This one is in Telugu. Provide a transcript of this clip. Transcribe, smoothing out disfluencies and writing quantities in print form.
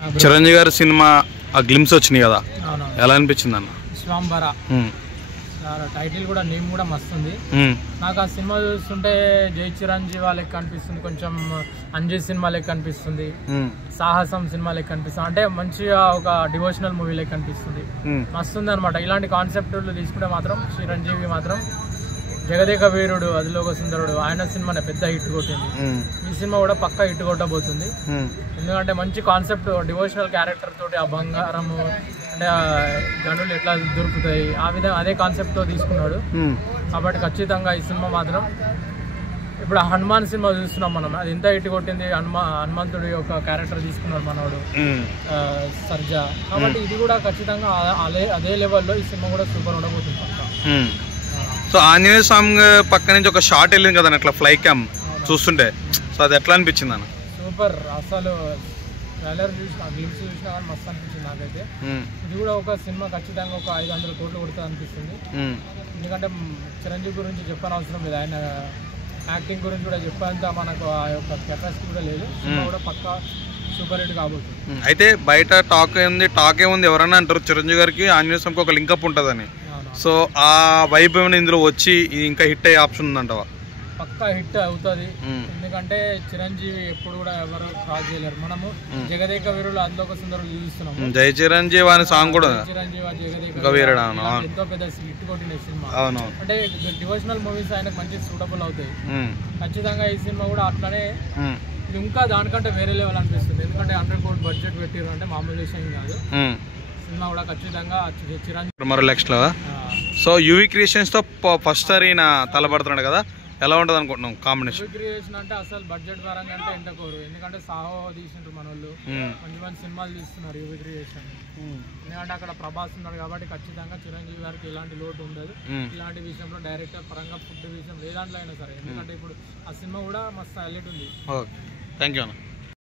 చిరంజీవి గారి సినిమా ఆ గ్లిమ్స్ వచ్చినాయి కదా, ఎలా అనిపించింది అన్న? విశ్వాంబర టైటిల్ కూడా నేమ్ కూడా మస్తుంది. నాకు ఆ సినిమా చూస్తుంటే జై చిరంజీవి లెక్క అనిపిస్తుంది, కొంచెం అంజయ్ సినిమా లెక్క అనిపిస్తుంది, సాహసం సినిమా లెక్క అనిపిస్తుంది. అంటే మంచిగా ఒక డివోషనల్ మూవీ లెక్క అనిపిస్తుంది, మస్తుంది అనమాట. ఇలాంటి కాన్సెప్ట్లు తీసుకుంటే మాత్రం చిరంజీవి మాత్రం జగదేక వీరుడు అదిలోక సుందరుడు ఆయన సినిమానే పెద్ద హిట్ కొట్టింది. ఈ సినిమా కూడా పక్కా హిట్ కొట్టబోతుంది. ఎందుకంటే మంచి కాన్సెప్ట్, డివోషనల్ క్యారెక్టర్ తోటి ఆ బంగారము అంటే గనులు ఎట్లా దొరుకుతాయి ఆ విధంగా అదే కాన్సెప్ట్ తో తీసుకున్నాడు. కాబట్టి ఖచ్చితంగా ఈ సినిమా మాత్రం ఇప్పుడు హనుమాన్ సినిమా చూస్తున్నాం మనం, అది ఎంత హిట్ కొట్టింది. హనుమంతుడి యొక్క క్యారెక్టర్ తీసుకున్నాడు మనోడు సర్జా. కాబట్టి ఇది కూడా ఖచ్చితంగా అదే లెవెల్లో ఈ సినిమా కూడా సూపర్ ఉండబోతుంది పక్కా. సో ఆంజనేయ స్వామి పక్క నుంచి ఒక షాట్ వెళ్ళింది కదా ఇట్లా ఫ్లై క్యామ్ చూస్తుంటే, సో అది ఎట్లా అనిపించింది అన్న? సూపర్, అసలు ట్రైలర్ చూసిన గ్లిమ్స్ చూసినా కానీ మస్తు అనిపించింది నాకైతే. ఇది కూడా ఒక సినిమా ఖచ్చితంగా ఒక 500 కోట్లు కొడుతుంది అనిపిస్తుంది. ఎందుకంటే చిరంజీవి గురించి చెప్పని అవసరం లేదు, ఆయన యాక్టింగ్ గురించి కూడా చెప్పేంత మనకు ఆ యొక్క కెపాసిటీ కూడా లేదు. సినిమా కూడా పక్కా సూపర్ హిట్ కాబోతుంది. అయితే బయట టాక్ ఏముంది ఎవరన్నా అంటారు చిరంజీవి గారికి ఆంజనేయ స్వామికి ఒక లింకప్ ఉంటుందని. సో ఆ వైబ్ ఏమైనా ఇందులో వచ్చి ఇంకా హిట్ అయ్యే ఆప్షన్ ఉందంటవా? పక్కా హిట్ అవుతుంది. ఎందుకంటే చిరంజీవి ఎప్పుడు కూడా ఎవరు క్రాస్ చేయలేరు. మనము జగదేక వీరులు అదిలోక సుందరులు చూస్తున్నాము, జై చిరంజీవి అనే సాంగ్ కూడా చిరంజీవి జగదేక వీరుడు ఎంతో పెద్ద హిట్ కొట్టిన సినిమా. అవును, అంటే డివోషనల్ మూవీస్ ఆయనకు మంచి సూటబుల్ అవుతాయి. ఖచ్చితంగా ఈ సినిమా కూడా అట్లానే ఇంకా దానికంటే వేరే లెవెల్ అనిపిస్తుంది. ఎందుకంటే 100 కోట్ల బడ్జెట్ పెట్టారు అంటే మామూలు విషయం కాదు. సినిమా కూడా ఖచ్చితంగా చిరంజీవి. సో యూవీ క్రియేషన్స్ తో ఫస్ట్ సారి తలపడుతున్నాడు కదా, ఎలా ఉంటుంది అనుకుంటున్నాం కాంబినేషన్? యూవీ క్రియేషన్ అంటే అసలు బడ్జెట్ పరంగా అంటే ఎంత కోరు, ఎందుకంటే సాహో తీసింటారు మన వాళ్ళు, మంచి మంచి సినిమాలు తీస్తున్నారు యూవీ క్రియేషన్. ఎందుకంటే అక్కడ ప్రభాస్ ఉన్నాడు కాబట్టి ఖచ్చితంగా చిరంజీవి గారికి ఎలాంటి లోటు ఉండదు ఇలాంటి విషయంలో, డైరెక్టర్ పరంగా, ఫుడ్ విషయం ఏ దాంట్లో అయినా సరే. ఎందుకంటే ఇప్పుడు ఆ సినిమా కూడా మస్తు హైలైట్ ఉంది. థ్యాంక్ యూ అన్న.